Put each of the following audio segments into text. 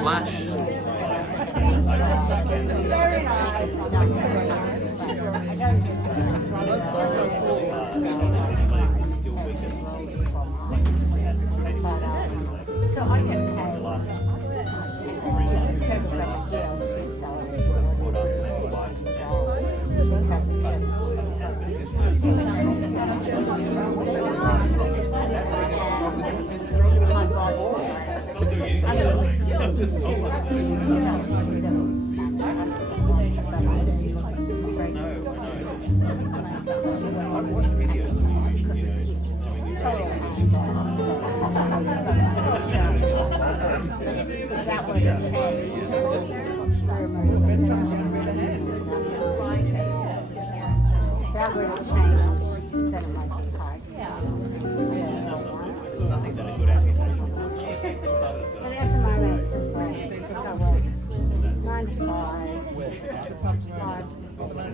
Flash. Very nice. So I get that would have changed. That would have changed. That might be hard. But at the moment, it's just like, it's all right. 9 to 5. Welcome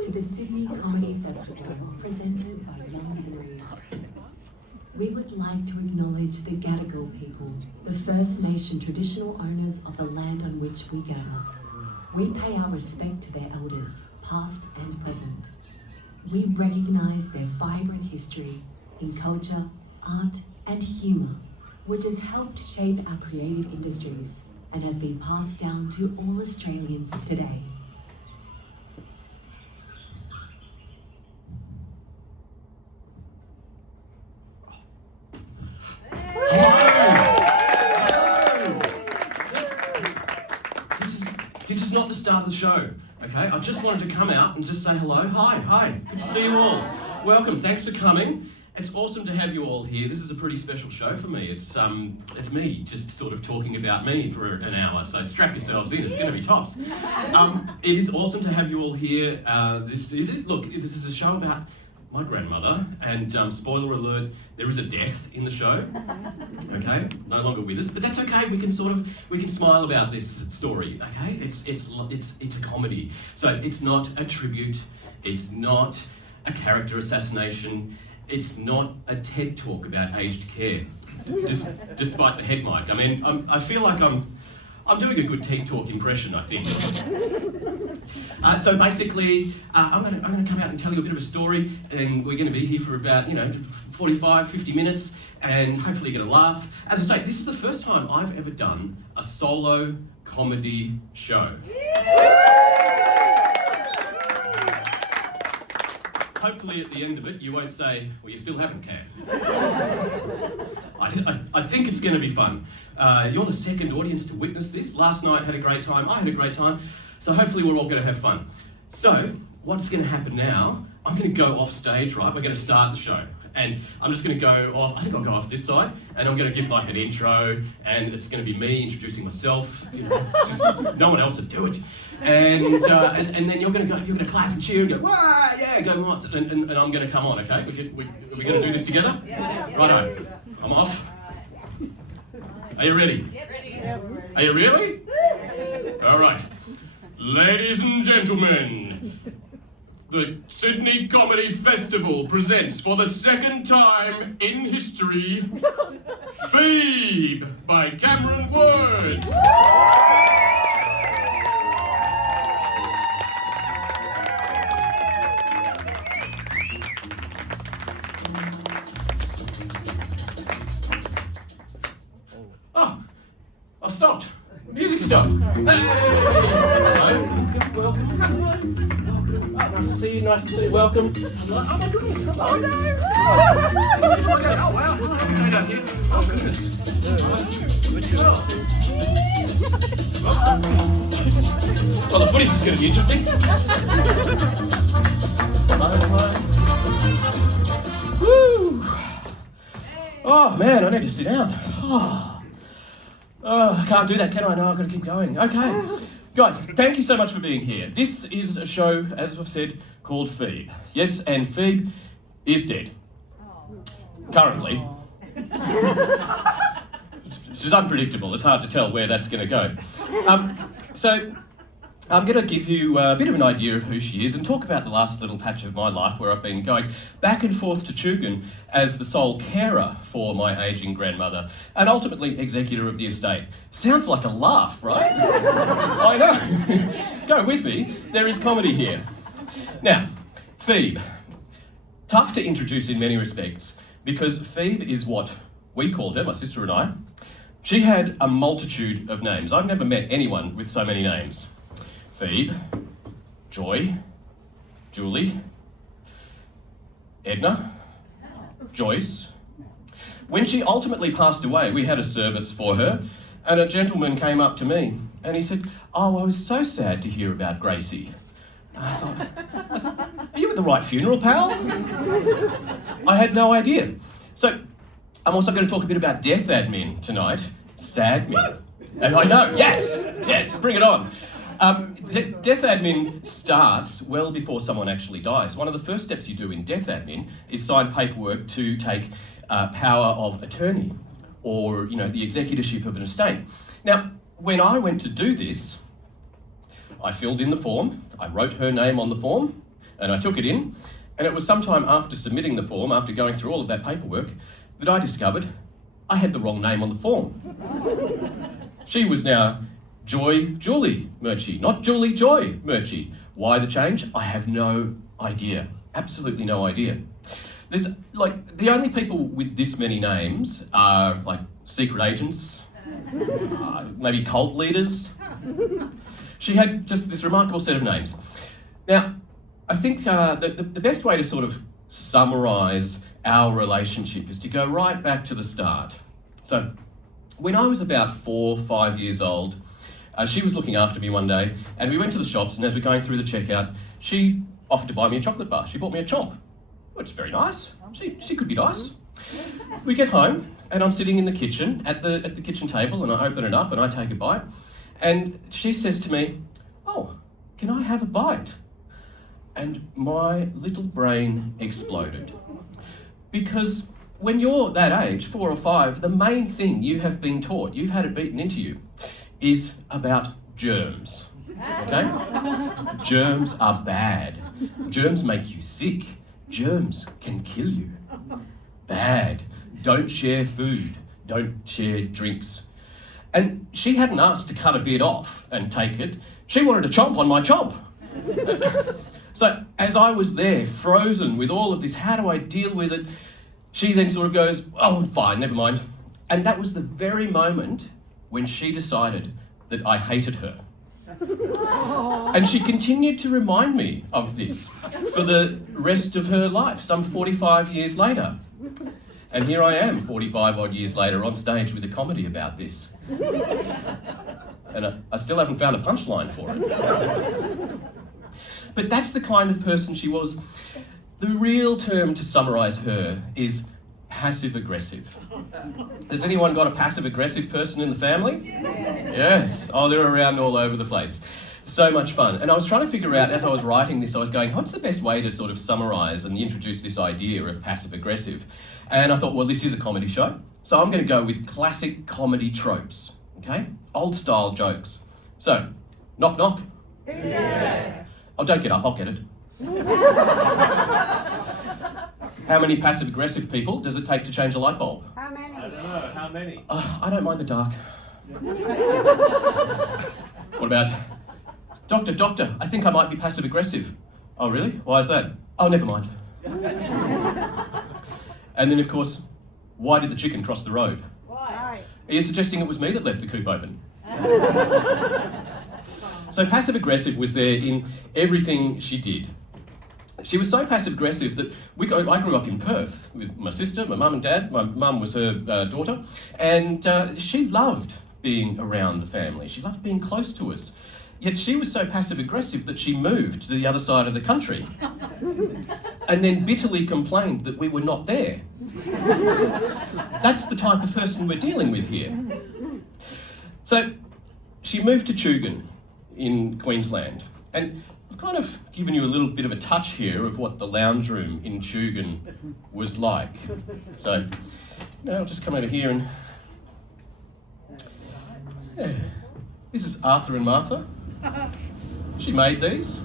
to the Sydney Comedy Festival, presented by Young Henrys. We would like to acknowledge the Gadigal people, the First Nation traditional owners of the land on which we gather. We pay our respect to their elders, past and present. We recognise their vibrant history in culture, art and humour, which has helped shape our creative industries and has been passed down to all Australians today. This is not the start of the show, okay? I just wanted to come out and just say hello. Hi, good to see you all. Welcome, thanks for coming. It's awesome to have you all here. This is a pretty special show for me. It's me just sort of talking about me for an hour, so strap yourselves in, it's gonna be tops. It is awesome to have you all here. This is a show about my grandmother, and spoiler alert, there is a death in the show. Okay, no longer with us, but that's okay. We can smile about this story. Okay, it's a comedy, so it's not a tribute. It's not a character assassination. It's not a TED talk about aged care, despite the head mic. I mean, I feel like I'm doing a good TED talk impression, I think. So basically, I'm going to come out and tell you a bit of a story, and we're going to be here for about 45, 50 minutes, and hopefully get a laugh. As I say, this is the first time I've ever done a solo comedy show. Hopefully at the end of it, you won't say, well, you still haven't, Cam. I think it's going to be fun. You're the second audience to witness this. Last night had a great time. I had a great time. So hopefully we're all going to have fun. So what's going to happen now, I'm going to go off stage, right? We're going to start the show. And I'm just going to go off, I think I'll go off this side, and I'm going to give like an intro, and it's going to be me introducing myself. Just no one else would do it. And then you're going to clap and cheer and go, wah, yeah, go on, and I'm going to come on, okay? Are we going to do this together? Yeah. Righto, I'm off. Are you ready? Get ready. Are you really? All right. Ladies and gentlemen, the Sydney Comedy Festival presents for the second time in history, Feeb by Cameron Woods. I've stopped. Music stopped. Hey! Hello. Welcome. Oh, nice to see you. Welcome. Hello. Oh my goodness. Hello. Oh no. Oh wow. Hello down here. Oh goodness. Well, the footage is going to be interesting. Woo! Oh man, I need to sit down. Oh, I can't do that, can I? No, I've got to keep going. Okay. Guys, thank you so much for being here. This is a show, as I've said, called Feeb. Yes, and Feeb is dead. Currently. It's just unpredictable. It's hard to tell where that's going to go. So, I'm going to give you a bit of an idea of who she is and talk about the last little patch of my life where I've been going back and forth to Chugan as the sole carer for my ageing grandmother and ultimately executor of the estate. Sounds like a laugh, right? I know. Go with me. There is comedy here. Now, Feeb. Tough to introduce in many respects because Feeb is what we called her, my sister and I. She had a multitude of names. I've never met anyone with so many names. Feeb, Joy, Julie, Edna, Joyce. When she ultimately passed away, we had a service for her, and a gentleman came up to me and he said, "Oh, I was so sad to hear about Gracie." And I thought, "Are you at the right funeral, pal?" I had no idea. So I'm also going to talk a bit about death admin tonight. Sadmin. And I know, yes, bring it on. Death admin starts well before someone actually dies. One of the first steps you do in death admin is sign paperwork to take power of attorney or, the executorship of an estate. Now, when I went to do this, I filled in the form, I wrote her name on the form, and I took it in, and it was sometime after submitting the form, after going through all of that paperwork, that I discovered I had the wrong name on the form. She was now Joy Julie Murchie, not Julie Joy Murchie. Why the change? I have no idea. Absolutely no idea. There's the only people with this many names are secret agents, maybe cult leaders. She had just this remarkable set of names. Now, I think the best way to sort of summarise our relationship is to go right back to the start. So, when I was about 4 or 5 years old, she was looking after me one day, and we went to the shops, and as we're going through the checkout, she offered to buy me a chocolate bar. She bought me a chomp, which is very nice. She could be nice. We get home, and I'm sitting in the kitchen, at the kitchen table, and I open it up, and I take a bite, and she says to me, "Oh, can I have a bite?" And my little brain exploded. Because when you're that age, 4 or 5, the main thing you have been taught, you've had it beaten into you, is about germs, okay? Germs are bad. Germs make you sick. Germs can kill you. Bad. Don't share food. Don't share drinks. And she hadn't asked to cut a bit off and take it. She wanted to chomp on my chomp. So as I was there, frozen with all of this, how do I deal with it? She then sort of goes, "Oh, fine, never mind." And that was the very moment when she decided that I hated her. And she continued to remind me of this for the rest of her life, some 45 years later. And here I am, 45 odd years later, on stage with a comedy about this. And I still haven't found a punchline for it. But that's the kind of person she was. The real term to summarise her is passive-aggressive. Has anyone got a passive-aggressive person in the family? Yes. Oh, they're around all over the place. So much fun. And I was trying to figure out, as I was writing this, I was going, what's the best way to sort of summarise and introduce this idea of passive-aggressive? And I thought, well, this is a comedy show, so I'm going to go with classic comedy tropes, okay? Old-style jokes. So, knock, knock. Yeah. Oh, don't get up, I'll get it. How many passive-aggressive people does it take to change a light bulb? How many? I don't know, how many? I don't mind the dark. What about, Doctor, I think I might be passive-aggressive. Oh, really? Why is that? Oh, never mind. And then, of course, why did the chicken cross the road? Why? Are you suggesting it was me that left the coop open? So passive-aggressive was there in everything she did. She was so passive-aggressive that I grew up in Perth with my sister, my mum and dad. My mum was her daughter, and she loved being around the family. She loved being close to us. Yet she was so passive-aggressive that she moved to the other side of the country and then bitterly complained that we were not there. That's the type of person we're dealing with here. So she moved to Chugan in Queensland, and I've kind of given you a little bit of a touch here of what the lounge room in Chugan was like. So, I'll just come over here and... Yeah. This is Arthur and Martha. She made these.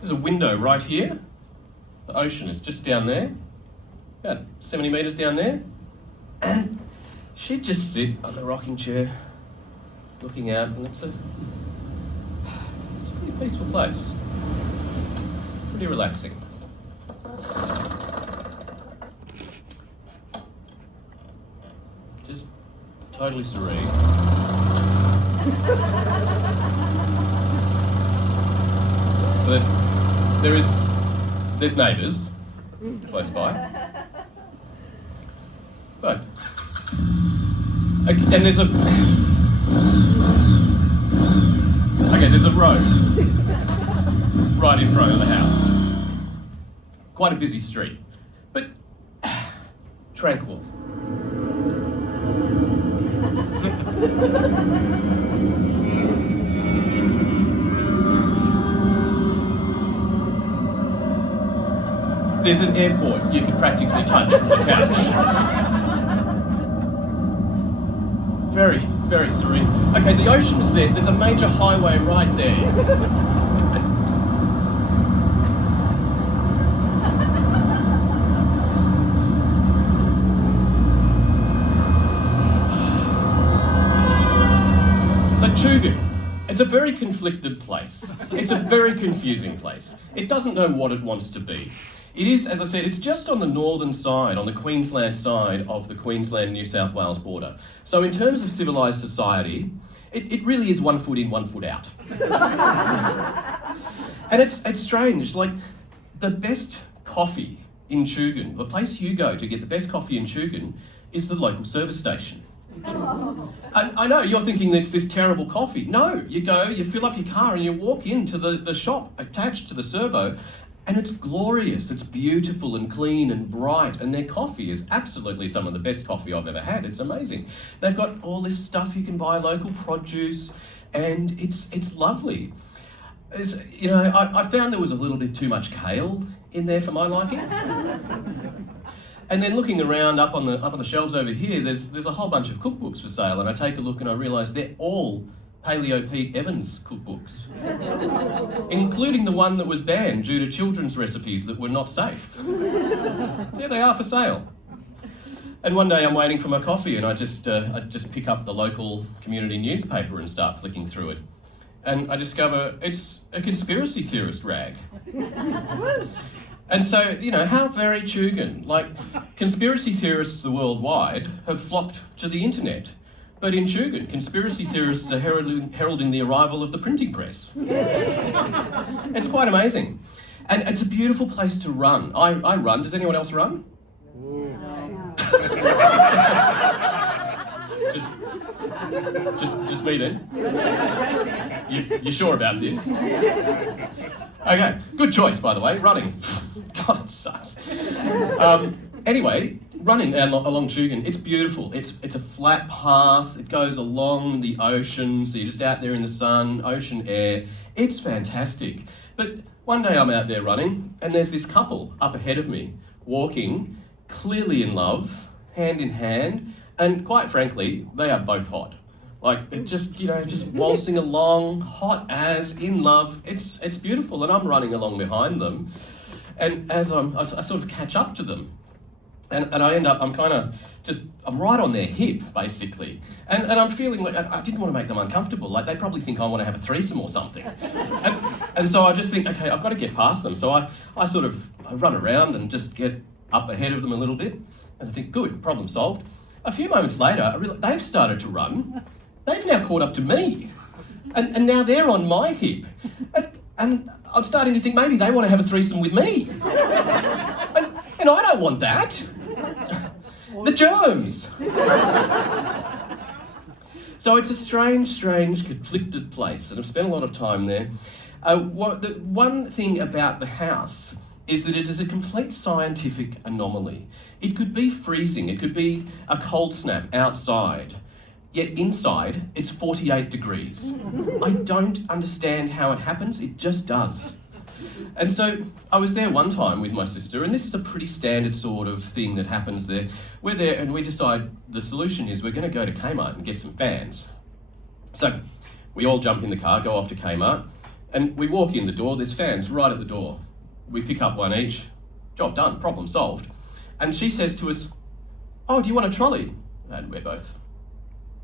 There's a window right here. The ocean is just down there, about 70 metres down there. And she'd just sit on the rocking chair, looking out, and it's a pretty peaceful place. Pretty relaxing. Just totally serene. So there's neighbours close by. But and there's a road right in front of the house. Quite a busy street, but tranquil. There's an airport you can practically touch from the couch. Very, very serene. Okay, the ocean is there. There's a major highway right there. So Chugan, it's a very conflicted place. It's a very confusing place. It doesn't know what it wants to be. It is, as I said, it's just on the northern side, on the Queensland side of the Queensland-New South Wales border. So in terms of civilised society, it really is 1 foot in, 1 foot out. And it's strange, like the best coffee in Chugan, the place you go to get the best coffee in Chugan is the local service station. I know, you're thinking it's this terrible coffee. No, you go, you fill up your car and you walk into the shop attached to the servo, and it's glorious, it's beautiful and clean and bright, and their coffee is absolutely some of the best coffee I've ever had. It's amazing. They've got all this stuff you can buy, local produce, and it's lovely. I found there was a little bit too much kale in there for my liking. And then looking around up on the shelves over here, there's a whole bunch of cookbooks for sale, and I take a look and I realise they're all Paleo Pete Evans cookbooks, including the one that was banned due to children's recipes that were not safe. There they are for sale. And one day I'm waiting for my coffee and I just pick up the local community newspaper and start flicking through it. And I discover it's a conspiracy theorist rag. And so, how very Chugan. Like, conspiracy theorists worldwide have flocked to the internet. But in Chugan, conspiracy theorists are heralding the arrival of the printing press. It's quite amazing. And it's a beautiful place to run. I run. Does anyone else run? No. Just me then? You sure about this? Okay, good choice, by the way, running. God, it sucks. Anyway, running along Chugan, it's beautiful. It's a flat path. It goes along the ocean, so you're just out there in the sun, ocean air. It's fantastic. But one day I'm out there running, and there's this couple up ahead of me, walking, clearly in love, hand in hand, and quite frankly, they are both hot. Like, they're just waltzing along, hot as, in love. It's beautiful, and I'm running along behind them. And as I sort of catch up to them, and I end up, I'm right on their hip, basically. And I'm feeling like, I didn't want to make them uncomfortable. Like, they probably think I want to have a threesome or something. And so I just think, okay, I've got to get past them. So I run around and just get up ahead of them a little bit. And I think, good, problem solved. A few moments later, I realize they've started to run. They've now caught up to me. And now they're on my hip. And I'm starting to think maybe they want to have a threesome with me. And I don't want that. The germs. So it's a strange, conflicted place, and I've spent a lot of time there. The one thing about the house is that it is a complete scientific anomaly. It could be freezing, it could be a cold snap outside, yet inside it's 48 degrees. I don't understand how it happens, it just does. And so I was there one time with my sister, and this is a pretty standard sort of thing that happens there. We're there and we decide the solution is we're going to go to Kmart and get some fans. So we all jump in the car, go off to Kmart, And we walk in the door, there's fans right at the door. We pick up one each, job done, problem solved. And she says to us, "Oh, do you want a trolley?" And we're both,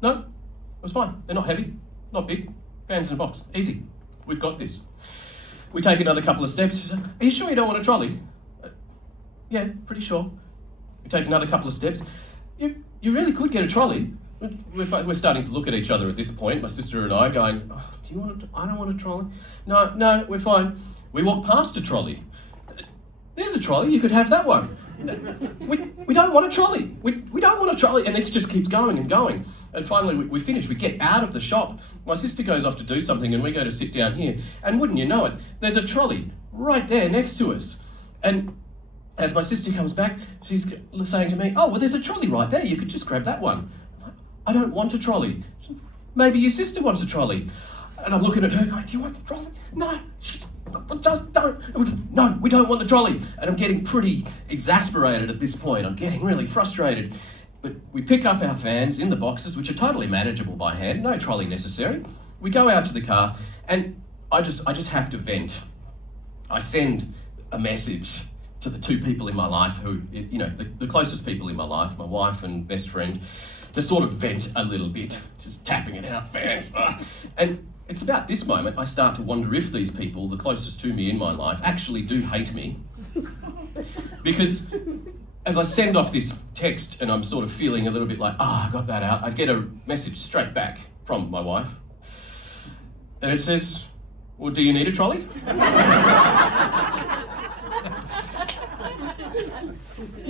"No, it was fine. They're not heavy, not big. Fans in a box, easy. We've got this." We take another couple of steps. She says, "Are you sure you don't want a trolley?" "Yeah, pretty sure." We take another couple of steps. You really could get a trolley." We're starting to look at each other at this point, my sister and I, going, "Oh, do you want I don't want a trolley." No, we're fine." We walk past a trolley. "There's a trolley, you could have that one." We don't want a trolley. We don't want a trolley. And it just keeps going and going. And finally we finish. We get out of the shop. My sister goes off to do something and we go to sit down here. And wouldn't you know it, there's a trolley right there next to us. And as my sister comes back, she's saying to me, "Oh, well, there's a trolley right there. You could just grab that one." "I don't want a trolley." "Maybe your sister wants a trolley." And I'm looking at her going, "Do you want the trolley?" "No, just don't. No, we don't want the trolley." And I'm getting pretty exasperated at this point. I'm getting really frustrated. But we pick up our fans in the boxes, which are totally manageable by hand, no trolley necessary. We go out to the car, and I just have to vent. I send a message to the two people in my life who, you know, the closest people in my life, my wife and best friend, to sort of vent a little bit, just tapping it out, fans. And it's about this moment I start to wonder if these people, the closest to me in my life, actually do hate me. Because as I send off this text and I'm sort of feeling a little bit like, I got that out, I get a message straight back from my wife. And it says, "Well, do you need a trolley?"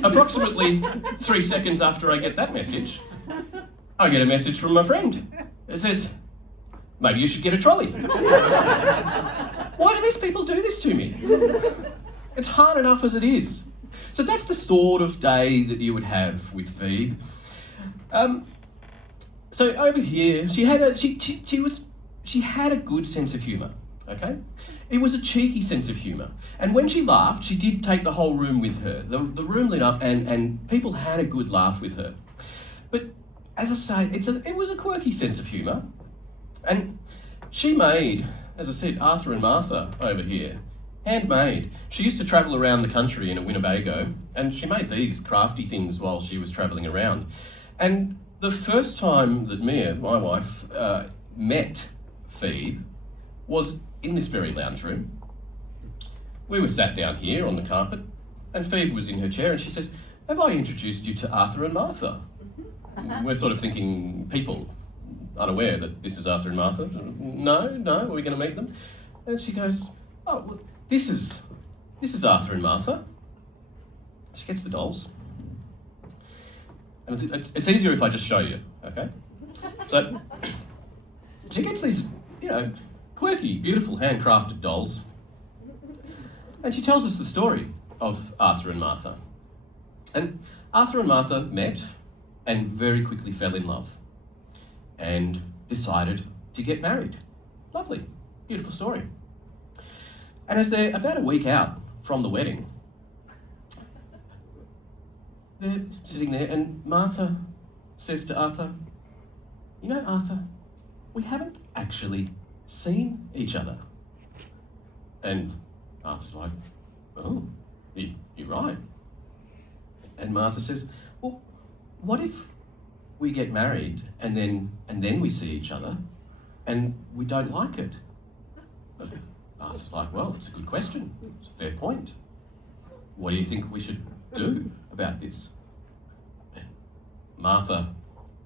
Approximately 3 seconds after I get that message, I get a message from my friend. It says, "Maybe you should get a trolley." Why do these people do this to me? It's hard enough as it is. So that's the sort of day that you would have with Feeb. So over here, she had a good sense of humour. Okay, it was a cheeky sense of humour, and when she laughed, she did take the whole room with her. The room lit up, and people had a good laugh with her. But as I say, it was a quirky sense of humour, and she made, as I said, Arthur and Martha over here, handmade. She used to travel around the country in a Winnebago, and she made these crafty things while she was travelling around. And the first time that Mia, my wife, met Feeb was in this very lounge room. We were sat down here on the carpet, and Feeb was in her chair, and she says, "Have I introduced you to Arthur and Martha?" We're sort of thinking, people unaware that this is Arthur and Martha. No, are we going to meet them? And she goes, "Oh, well, this is Arthur and Martha." She gets the dolls. And it's easier if I just show you, okay? So she gets these, quirky, beautiful, handcrafted dolls. And she tells us the story of Arthur and Martha. And Arthur and Martha met and very quickly fell in love and decided to get married. Lovely, beautiful story. And as they're about a week out from the wedding, they're sitting there and Martha says to Arthur, "You know, Arthur, we haven't actually seen each other." And Arthur's like, "Oh, you're right." And Martha says, "Well, what if we get married and then we see each other and we don't like it?" Arthur's like, "Well, it's a good question. It's a fair point. What do you think we should do about this?" And Martha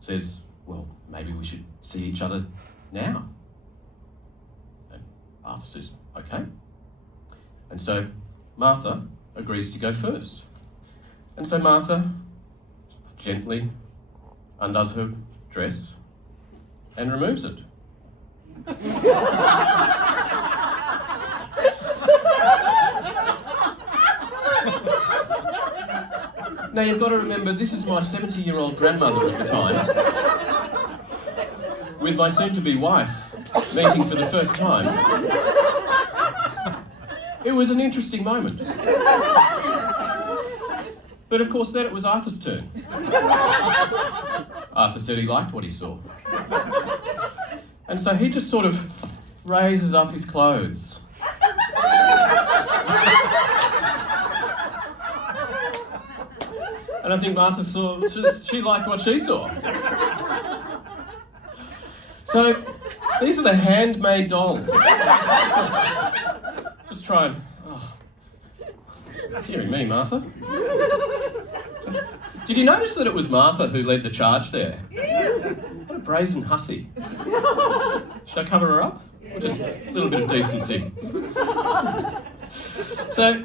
says, "Well, maybe we should see each other now." And Arthur says, "Okay." And so Martha agrees to go first. And so Martha gently undoes her dress and removes it. Now you've got to remember, this is my 70-year-old grandmother at the time, with my soon-to-be wife meeting for the first time. It was an interesting moment. But of course then it was Arthur's turn. Arthur said he liked what he saw. And so he just sort of raises up his clothes. And I think Martha saw, she liked what she saw. So, these are the handmade dolls. Just try and, dearie me, Martha. Did you notice that it was Martha who led the charge there? What a brazen hussy. Should I cover her up? Or just a little bit of decency? So,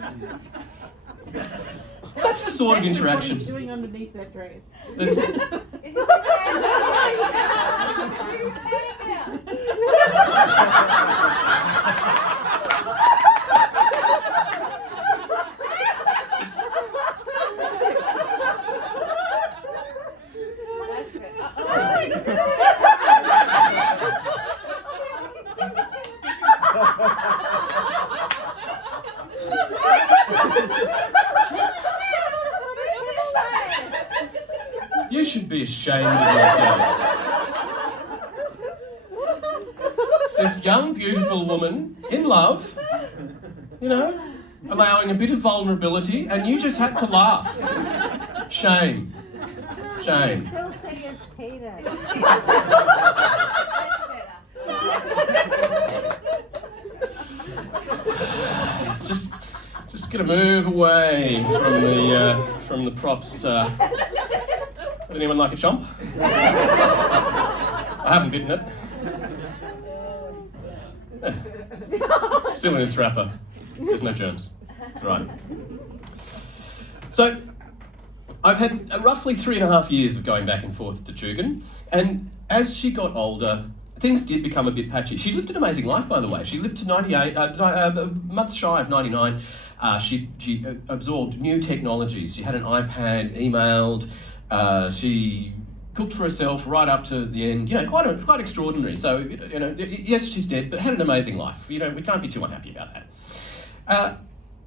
that's the sort of interaction. What he's doing underneath that dress. You should be ashamed of yourselves. This young, beautiful woman in love, allowing a bit of vulnerability, and you just had to laugh. Shame. Shame. Still say it's Peter. Just gonna move away from the props. Would anyone like a chomp? I haven't bitten it. Still in its wrapper. There's no germs. It's all right. So, I've had roughly 3.5 years of going back and forth to Tugun, and as she got older, things did become a bit patchy. She lived an amazing life, by the way. She lived to 98, a month shy of 99. She absorbed new technologies. She had an iPad, emailed. She cooked for herself right up to the end. Quite extraordinary. So, yes, she's dead, but had an amazing life. We can't be too unhappy about that.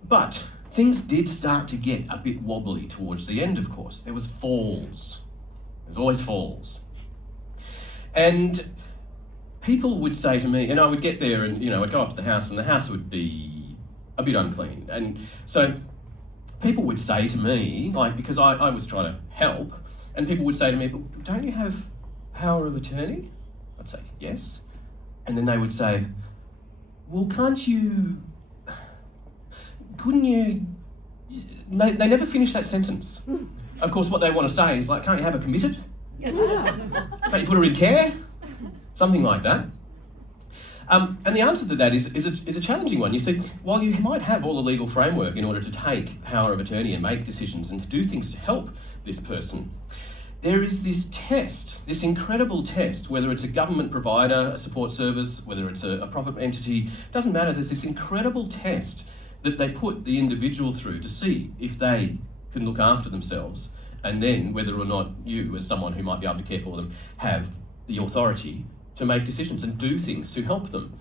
But things did start to get a bit wobbly towards the end, of course. There was falls. There's always falls. And people would say to me, and I would get there and, I'd go up to the house and the house would be a bit unclean. And so people would say to me, because I was trying to help, and people would say to me, but don't you have power of attorney? I'd say, yes. And then they would say, well, couldn't you, they never finish that sentence. Of course, what they want to say is can't you have her committed? Can't you put her in care? Something like that. And the answer to that is a challenging one. You see, while you might have all the legal framework in order to take power of attorney and make decisions and to do things to help this person, there is this test, this incredible test, whether it's a government provider, a support service, whether it's a profit entity, doesn't matter. There's this incredible test that they put the individual through to see if they can look after themselves, and then whether or not you, as someone who might be able to care for them, have the authority to make decisions and do things to help them.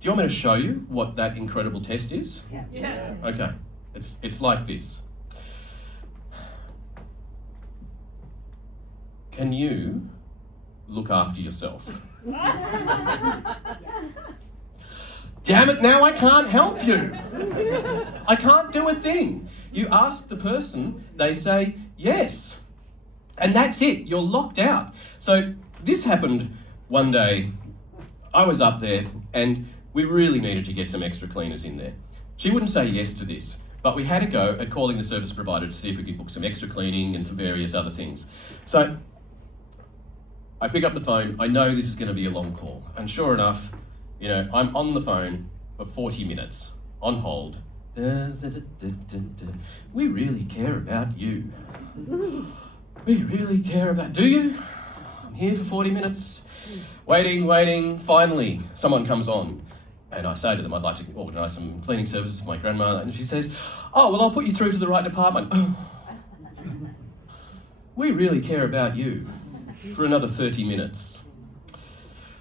Do you want me to show you what that incredible test is? Yeah. Okay, it's like this. Can you look after yourself? Damn it, now I can't help you. I can't do a thing. You ask the person, they say yes. And that's it, you're locked out. So this happened one day. I was up there and we really needed to get some extra cleaners in there. She wouldn't say yes to this, but we had a go at calling the service provider to see if we could book some extra cleaning and some various other things. So I pick up the phone, I know this is going to be a long call, and sure enough, I'm on the phone for 40 minutes, on hold. We really care about you. We really care about, do you? I'm here for 40 minutes, waiting, finally someone comes on. And I say to them, I'd like to organise some cleaning services for my grandma, and she says, oh, well, I'll put you through to the right department. We really care about you, for another 30 minutes.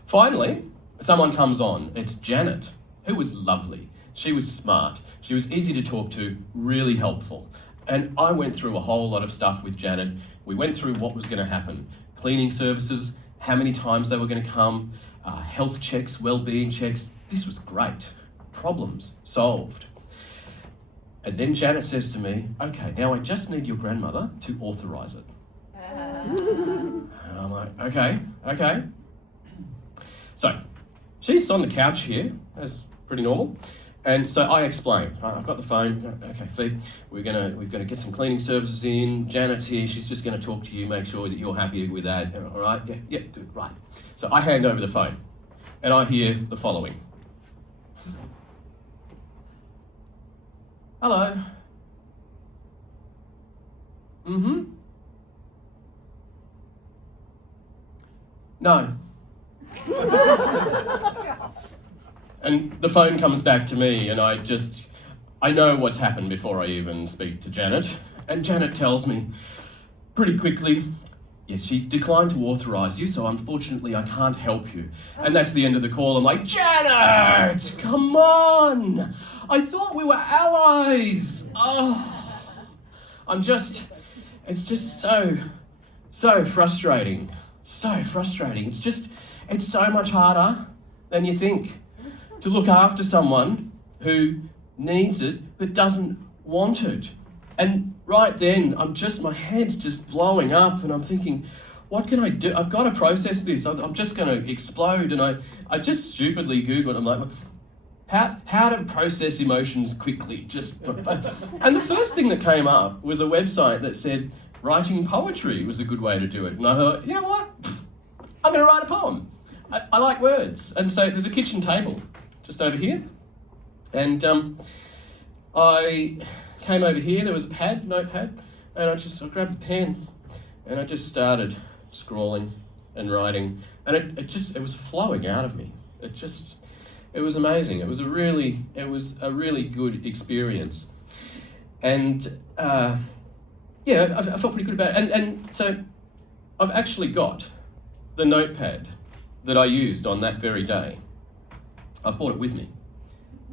Finally, someone comes on. It's Janet, who was lovely. She was smart. She was easy to talk to, really helpful. And I went through a whole lot of stuff with Janet. We went through what was going to happen. Cleaning services, how many times they were going to come, health checks, well-being checks. This was great. Problems solved. And then Janet says to me, okay, now I just need your grandmother to authorise it. And I'm like, okay. So, she's on the couch here, that's pretty normal. And so I explain, I've got the phone, okay, Feeb, we're gonna get some cleaning services in, Janet's here, she's just gonna talk to you, make sure that you're happy with that, all right? Yeah, good, right. So I hand over the phone, and I hear the following. Hello. Mm-hmm. No. And the phone comes back to me, and I know what's happened before I even speak to Janet. And Janet tells me pretty quickly, yes, she declined to authorise you, so unfortunately I can't help you. And that's the end of the call. I'm like, Janet, come on! I thought we were allies! Oh, it's just so frustrating. So frustrating. It's so much harder than you think to look after someone who needs it but doesn't want it. And right then, my head's just blowing up, and I'm thinking, what can I do? I've got to process this. I'm just going to explode. And I just stupidly Googled. I'm like, how to process emotions quickly? And the first thing that came up was a website that said writing poetry was a good way to do it. And I thought, you know what? I'm going to write a poem. I like words. And so there's a kitchen table just over here. And I came over here, there was a notepad, and I grabbed a pen and I just started scrawling and writing, and it was flowing out of me. It was amazing. It was a really good experience. And I felt pretty good about it. And so I've actually got the notepad that I used on that very day. I brought it with me,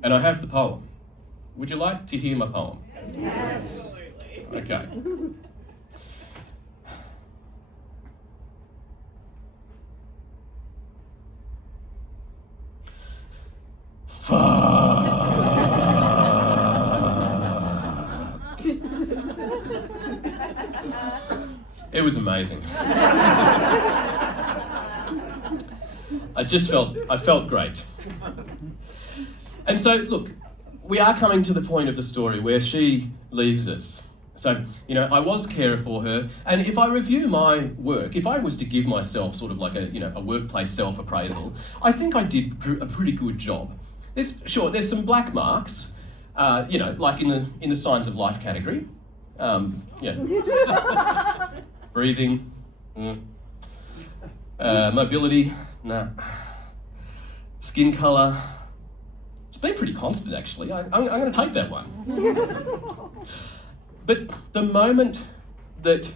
and I have the poem. Would you like to hear my poem? Yes. Okay. It was amazing. I felt great. And so, look, we are coming to the point of the story where she leaves us. So, I was carer for her, and if I review my work, if I was to give myself sort of like a workplace self-appraisal, I think I did a pretty good job. There's some black marks, like in the signs of life category. Breathing, mobility, nah. Skin colour, it's been pretty constant actually. I'm going to take that one. But the moment that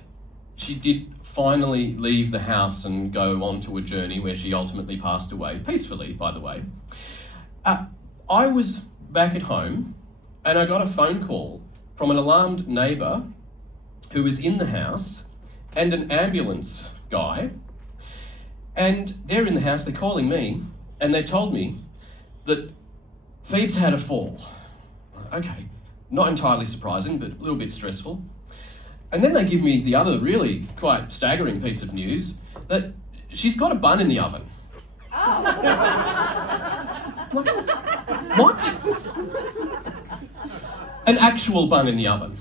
she did finally leave the house and go on to a journey where she ultimately passed away, peacefully by the way, I was back at home and I got a phone call from an alarmed neighbour who was in the house and an ambulance guy, and they're in the house, they're calling me, and they told me that Feeb's had a fall. Okay, not entirely surprising, but a little bit stressful. And then they give me the other really quite staggering piece of news, that she's got a bun in the oven. What? An actual bun in the oven.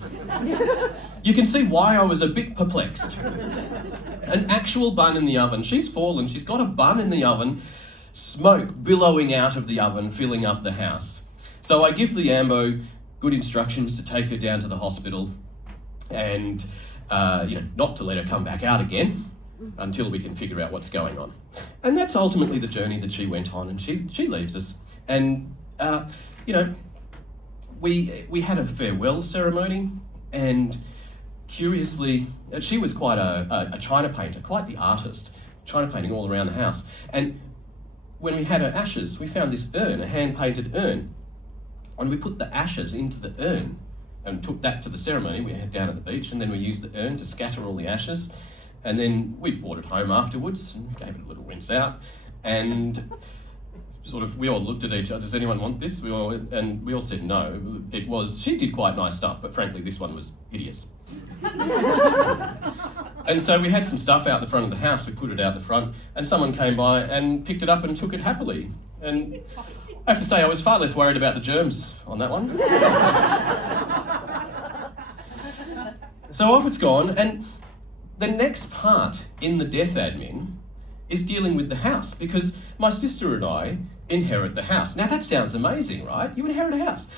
You can see why I was a bit perplexed. An actual bun in the oven. She's fallen, she's got a bun in the oven, smoke billowing out of the oven, filling up the house. So I give the ambo good instructions to take her down to the hospital and, not to let her come back out again until we can figure out what's going on. And that's ultimately the journey that she went on, and she leaves us. And, we had a farewell ceremony, and curiously, she was quite a China painter, quite the artist, China painting all around the house. And when we had her ashes, we found this urn, a hand-painted urn, and we put the ashes into the urn and took that to the ceremony we had down at the beach, and then we used the urn to scatter all the ashes, and then we brought it home afterwards and gave it a little rinse out, And sort of, we all looked at each other, does anyone want this? We all said no. She did quite nice stuff, but frankly, this one was hideous. And so we had some stuff out the front of the house, we put it out the front, and someone came by and picked it up and took it happily. And I have to say, I was far less worried about the germs on that one. So off it's gone, and the next part in the death admin is dealing with the house, because my sister and I inherit the house. Now that sounds amazing, right? You inherit a house.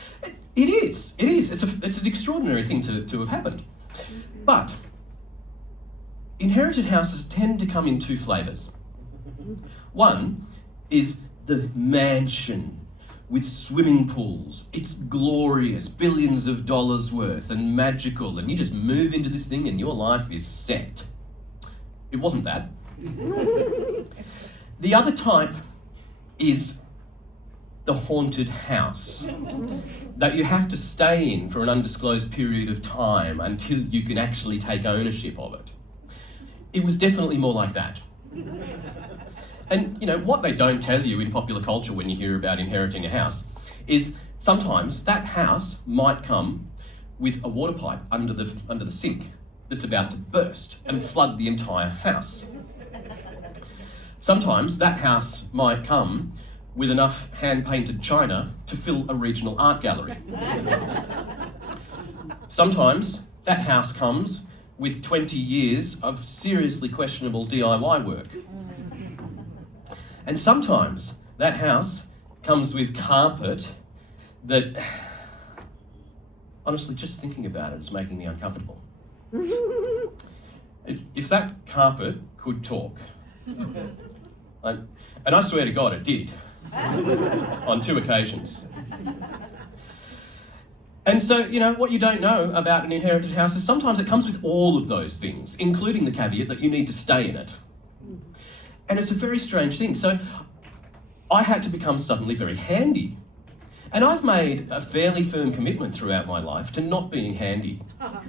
It is. It's an extraordinary thing to have happened. But inherited houses tend to come in two flavours. One is the mansion with swimming pools. It's glorious, billions of dollars worth and magical, and you just move into this thing and your life is set. It wasn't that. The other type is the haunted house that you have to stay in for an undisclosed period of time until you can actually take ownership of it. It was definitely more like that. And you know, what they don't tell you in popular culture when you hear about inheriting a house is sometimes that house might come with a water pipe under the sink that's about to burst and flood the entire house. Sometimes that house might come with enough hand-painted china to fill a regional art gallery. Sometimes that house comes with 20 years of seriously questionable DIY work. And sometimes that house comes with carpet that, honestly, just thinking about it is making me uncomfortable. If that carpet could talk, and I swear to God it did, on 2 occasions. And so, you know, what you don't know about an inherited house is sometimes it comes with all of those things, including the caveat that you need to stay in it. And it's a very strange thing. So I had to become suddenly very handy. And I've made a fairly firm commitment throughout my life to not being handy,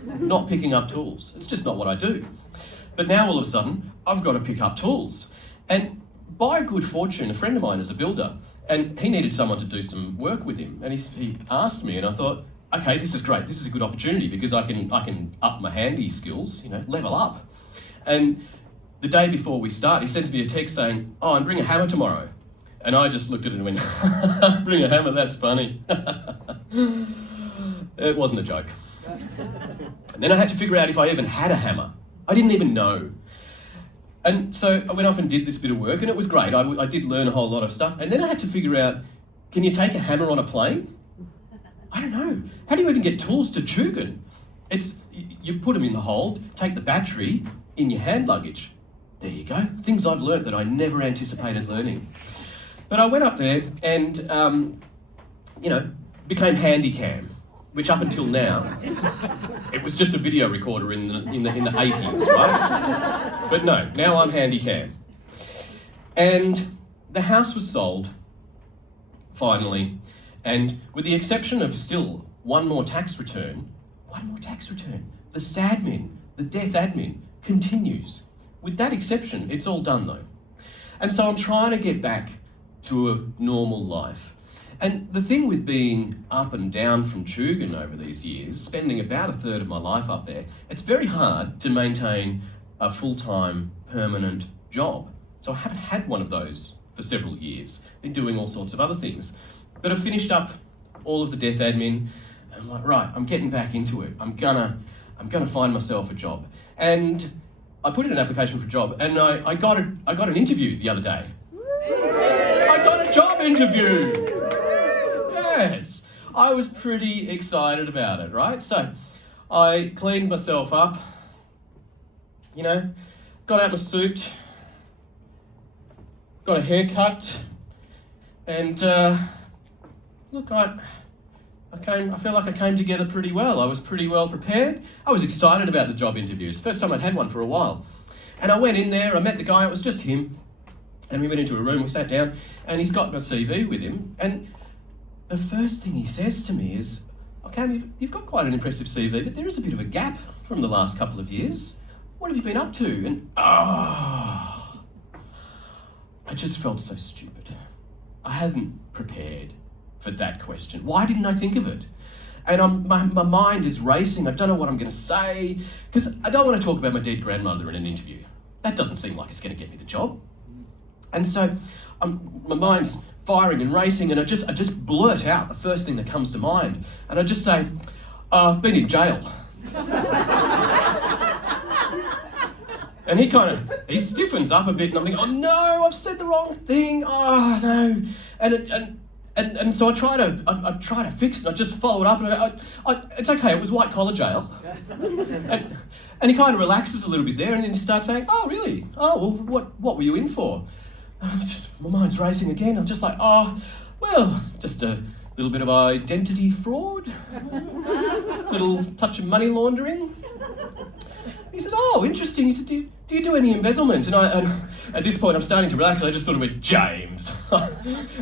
not picking up tools. It's just not what I do. But now all of a sudden, I've got to pick up tools. And by good fortune, a friend of mine is a builder, and he needed someone to do some work with him. And he asked me, and I thought, okay, this is great. This is a good opportunity because I can up my handy skills, you know, level up. And the day before we start, he sends me a text saying, oh, and bring a hammer tomorrow. And I just looked at it and went, bring a hammer, that's funny. It wasn't a joke. And then I had to figure out if I even had a hammer. I didn't even know. And so I went off and did this bit of work, and it was great. I did learn a whole lot of stuff. And then I had to figure out, can you take a hammer on a plane? I don't know. How do you even get tools to Chugan? You put them in the hold, take the battery in your hand luggage. There you go. Things I've learnt that I never anticipated learning. But I went up there and, became handycam, which up until now, it was just a video recorder in the 80s, right? But no, now I'm handycam. And the house was sold, finally, and with the exception of still one more tax return, the SADMIN, the death admin, continues. With that exception, it's all done though. And so I'm trying to get back to a normal life. And the thing with being up and down from Chugan over these years, spending about a third of my life up there, it's very hard to maintain a full-time, permanent job. So I haven't had one of those for several years. Been doing all sorts of other things. But I finished up all of the death admin, and I'm like, right, I'm getting back into it. I'm gonna find myself a job. And I put in an application for a job, and I got an interview the other day. I got a job interview! Yes! I was pretty excited about it, right? So I cleaned myself up, got out my suit, got a haircut, and look, I feel like I came together pretty well. I was pretty well prepared. I was excited about the job interviews. First time I'd had one for a while. And I went in there, I met the guy, it was just him. And we went into a room, we sat down, and he's got my CV with him. And the first thing he says to me is, okay, you've got quite an impressive CV, but there is a bit of a gap from the last couple of years. What have you been up to? And I just felt so stupid. I hadn't prepared for that question. Why didn't I think of it? And my mind is racing. I don't know what I'm going to say, because I don't want to talk about my dead grandmother in an interview. That doesn't seem like it's going to get me the job. And so my mind's firing and racing, and I just blurt out the first thing that comes to mind. And I just say, I've been in jail. And he stiffens up a bit, and I'm thinking, oh no, I've said the wrong thing. Oh no. And so I try to fix it. I just follow it up, and it's okay. It was white collar jail. And he kind of relaxes a little bit there, and then he starts saying, "Oh really? Oh well, what were you in for?" My mind's racing again. I'm just like, "Oh, well, just a little bit of identity fraud, little touch of money laundering." He said, "Oh, interesting." He said, "Do you do any embezzlement?" And at this point, I'm starting to relax. I just sort of went, "James,"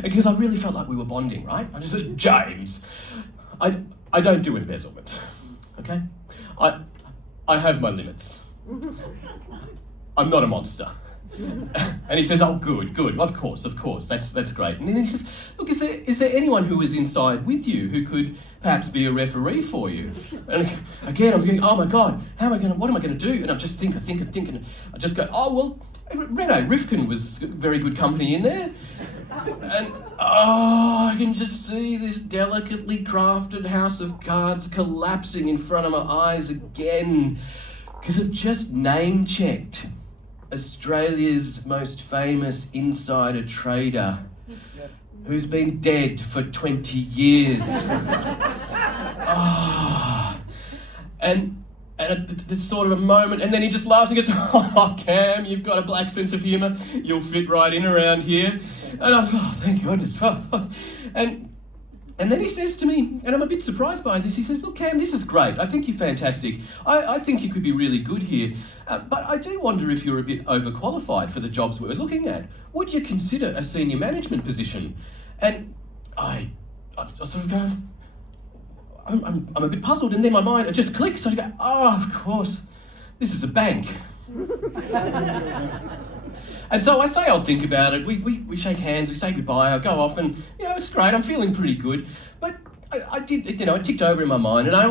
because I really felt like we were bonding, right? I just said, "James, I don't do embezzlement, okay? I have my limits. I'm not a monster." And he says, "Oh, good. Of course. That's great." And then he says, "Look, is there anyone who was inside with you who could perhaps be a referee for you?" And again, I'm thinking, "Oh my God, what am I going to do?" And I just think, and I just go, "Oh well, René Rifkin was very good company in there." And I can just see this delicately crafted house of cards collapsing in front of my eyes again, because I've just name-checked Australia's most famous insider trader who's been dead for 20 years. And it's sort of a moment, and then he just laughs and goes, "Oh, Cam, you've got a black sense of humour. You'll fit right in around here." And I thought, "Oh, thank goodness." And then he says to me, and I'm a bit surprised by this, he says, "Look, Cam, this is great. I think you're fantastic. I think you could be really good here. But I do wonder if you're a bit overqualified for the jobs we're looking at. Would you consider a senior management position?" And I sort of go, I'm a bit puzzled, and then my mind, it just clicks. So I go, "Oh, of course, this is a bank." And so I say I'll think about it. We shake hands, we say goodbye, I go off, and it's great. I'm feeling pretty good. But I did, it ticked over in my mind, and I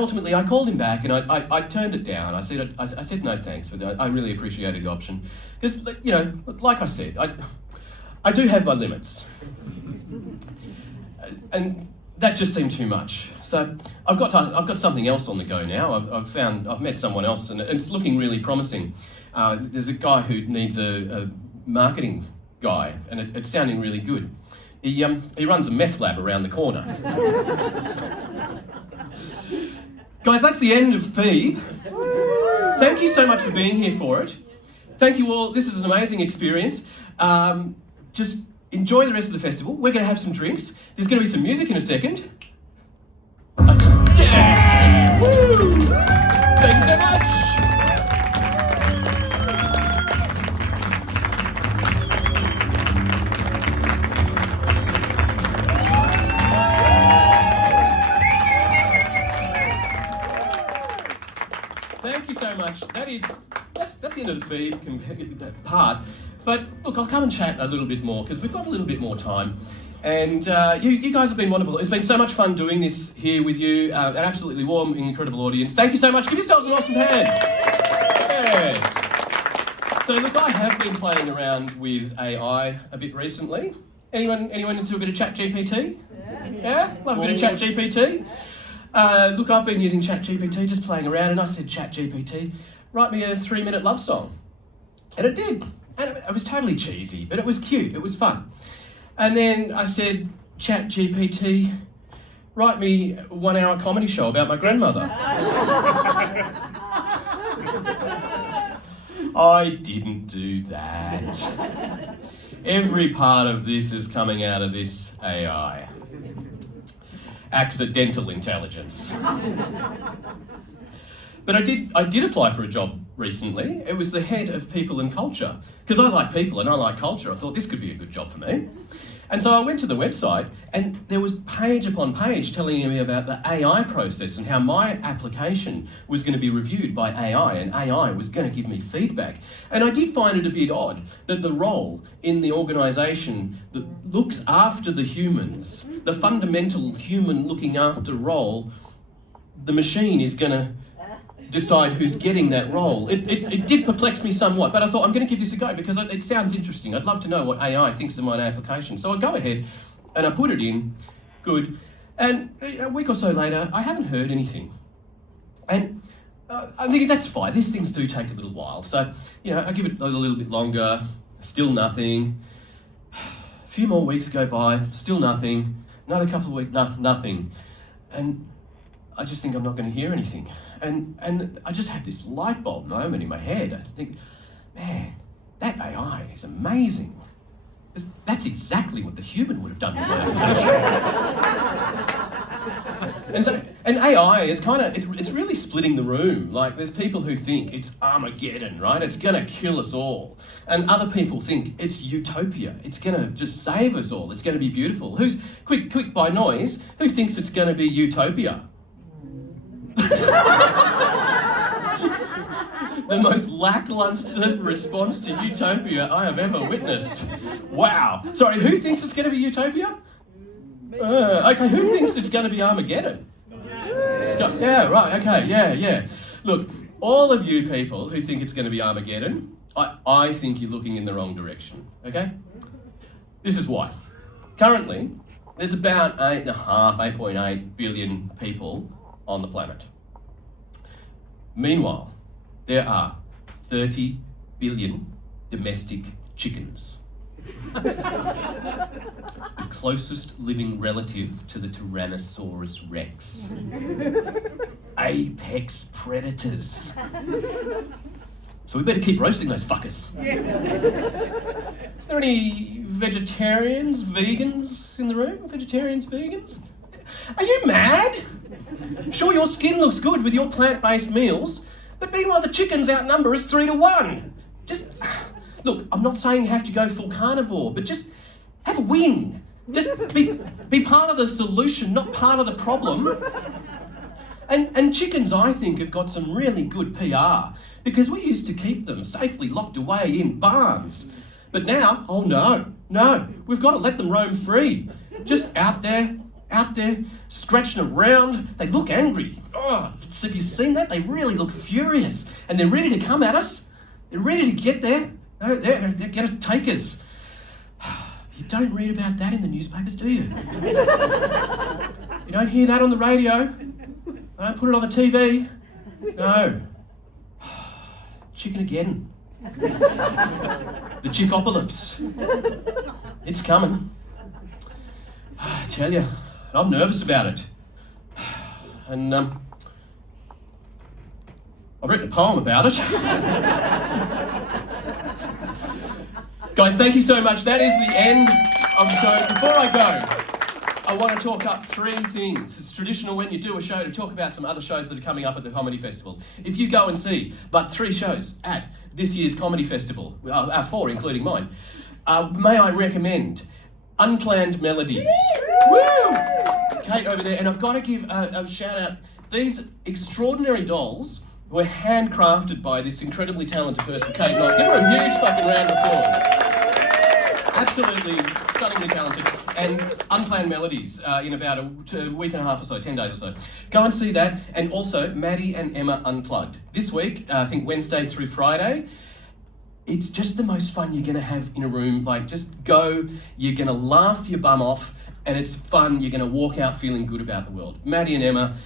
called him back, and I turned it down. I said no thanks, but I really appreciated the option, because like I said, I do have my limits, and that just seemed too much. So I've got something else on the go now. I've met someone else, and it's looking really promising. There's a guy who needs a marketing guy, and it's sounding really good. He runs a meth lab around the corner. Guys, that's the end of Feeb. Thank you so much for being here for it. Thank you all. This is an amazing experience. Just enjoy the rest of the festival. We're going to have some drinks. There's going to be some music in a second. Yeah! Woo! Thank you so much. Thank you so much. That's the end of the feed part. But look, I'll come and chat a little bit more, because we've got a little bit more time. And you guys have been wonderful. It's been so much fun doing this here with you. An absolutely warm, incredible audience. Thank you so much. Give yourselves an awesome hand. Yes. So look, I have been playing around with AI a bit recently. Anyone into a bit of ChatGPT? Yeah? Love a bit of ChatGPT? Look, I've been using ChatGPT, just playing around, and I said, "ChatGPT, write me a 3-minute love song." And it did. And it was totally cheesy, but it was cute, it was fun. And then I said, "ChatGPT, write me a 1-hour comedy show about my grandmother." I didn't do that. Every part of this is coming out of this AI. Accidental intelligence. But I did apply for a job recently. It was the head of people and culture, because I like people and I like culture. I thought this could be a good job for me. And so I went to the website and there was page upon page telling me about the AI process and how my application was going to be reviewed by AI and AI was going to give me feedback. And I did find it a bit odd that the role in the organisation that looks after the humans, the fundamental human looking after role, the machine is going to decide who's getting that role. It did perplex me somewhat, but I thought I'm going to give this a go because it sounds interesting. I'd love to know what AI thinks of my application. So I go ahead and I put it in, good, and a week or so later, I haven't heard anything. And I'm thinking, that's fine, these things do take a little while. So, I give it a little bit longer, still nothing. A few more weeks go by, still nothing. Another couple of weeks, nothing. And I just think I'm not going to hear anything. And I just had this light bulb moment in my head. I think, man, that AI is amazing. That's exactly what the human would have done with my application. and AI is it's really splitting the room. Like, there's people who think it's Armageddon, right? It's going to kill us all. And other people think it's utopia. It's going to just save us all. It's going to be beautiful. Quick by noise, who thinks it's going to be utopia? The most lackluster response to utopia I have ever witnessed. Wow. Sorry, who thinks it's going to be utopia? Okay, who thinks it's going to be Armageddon? Yeah, right, okay, yeah. Look, all of you people who think it's going to be Armageddon, I think you're looking in the wrong direction, okay? This is why. Currently, there's about 8.8 billion people on the planet. Meanwhile, there are 30 billion domestic chickens. The closest living relative to the Tyrannosaurus Rex. Apex predators. So we better keep roasting those fuckers. Are there any vegetarians, vegans in the room? Vegetarians, vegans? Are you mad? Sure, your skin looks good with your plant-based meals, but meanwhile the chickens outnumber us 3-1. Just, look, I'm not saying you have to go full carnivore, but just have a win. Just be part of the solution, not part of the problem. And chickens, I think, have got some really good PR, because we used to keep them safely locked away in barns. But now, oh no, we've got to let them roam free. Just out there, scratching around. They look angry. Oh, have you seen that? They really look furious. And they're ready to come at us. They're ready to get there. No, they're going to take us. You don't read about that in the newspapers, do you? You don't hear that on the radio. I don't put it on the TV. No. Chicken again. The chickopolis. It's coming. I tell you, I'm nervous about it. And I've written a poem about it. Guys, thank you so much. That is the end of the show. Before I go, I want to talk up 3 things. It's traditional when you do a show to talk about some other shows that are coming up at the Comedy Festival. If you go and see but 3 shows at this year's Comedy Festival, 4 including mine, may I recommend Unplanned Melodies. Woo! Kate over there, and I've got to give a shout out. These extraordinary dolls were handcrafted by this incredibly talented person, Kate Knoll. Give her a huge fucking round of applause. Absolutely stunningly talented. And Unplanned Melodies in about a week and a half or so, 10 days or so. Go and see that. And also Maddie and Emma Unplugged. This week, I think Wednesday through Friday, it's just the most fun you're going to have in a room. Like, just go, you're going to laugh your bum off, and it's fun. You're going to walk out feeling good about the world. Maddie and Emma,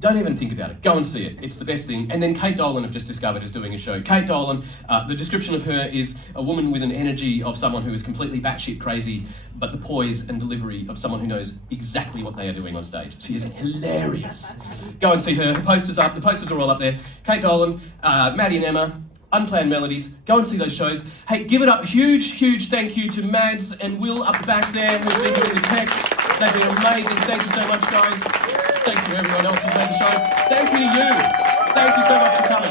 don't even think about it. Go and see it. It's the best thing. And then Kate Dolan, I've just discovered, is doing a show. Kate Dolan, the description of her is a woman with an energy of someone who is completely batshit crazy, but the poise and delivery of someone who knows exactly what they are doing on stage. She is hilarious. Go and see her. Her poster's up. The posters are all up there. Kate Dolan, Maddie and Emma, Unplanned Melodies. Go and see those shows. Hey, give it up. Huge thank you to Mads and Will up the back there who've been doing the tech. They've been amazing. Thank you so much, guys. Thank you to everyone else who's made the show. Thank you to you. Thank you so much for coming.